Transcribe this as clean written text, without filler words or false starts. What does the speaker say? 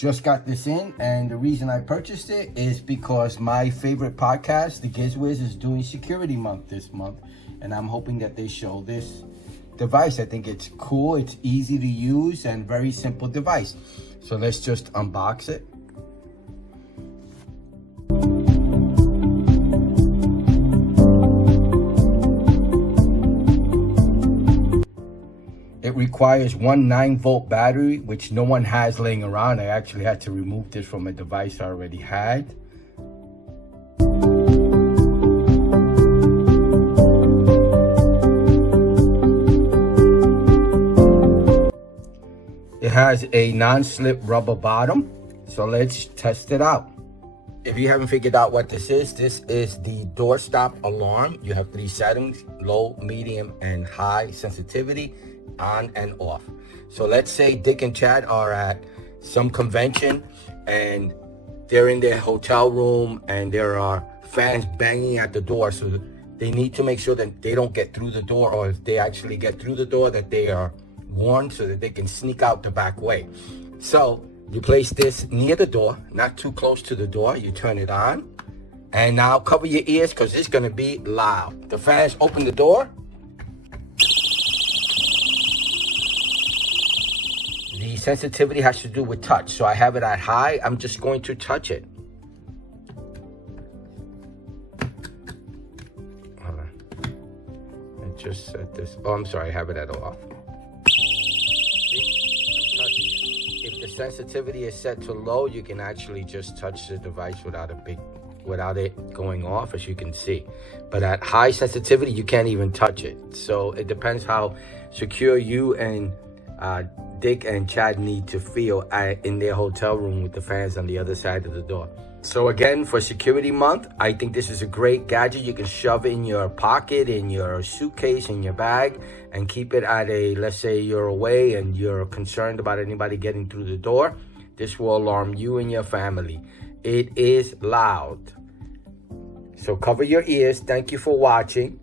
Just got this in, and the reason I purchased it is because my favorite podcast, the GiZ WiZ, is doing Security Month this month, and I'm hoping that they show this device. I think it's cool, it's easy to use, and very simple device. So let's just unbox it. It requires one 9-volt battery, which no one has laying around. I actually had to remove this from a device I already had. It has a non-slip rubber bottom, so let's test it out. If you haven't figured out what this is the door stop alarm. You have 3 settings: low, medium, and high sensitivity, on and off. So let's say Dick and Chad are at some convention and they're in their hotel room and there are fans banging at the door, so they need to make sure that they don't get through the door, or if they actually get through the door, that they are warned so that they can sneak out the back way. So you place this near the door, not too close to the door. You turn it on, and now cover your ears because it's going to be loud. The fans open the door. The sensitivity has to do with touch, so I have it at high. I'm just going to touch it. Hold on. I just set this. Oh, I'm sorry, I have it at off. If the sensitivity is set to low, you can actually just touch the device without it going off, as you can see. But at high sensitivity, you can't even touch it. So it depends how secure you and Dick and Chad need to feel in their hotel room with the fans on the other side of the door. So again, for Security Month, I think this is a great gadget. You can shove it in your pocket, in your suitcase, in your bag, and keep it at a, let's say you're away and you're concerned about anybody getting through the door. This will alarm you and your family. It is loud. So cover your ears. Thank you for watching.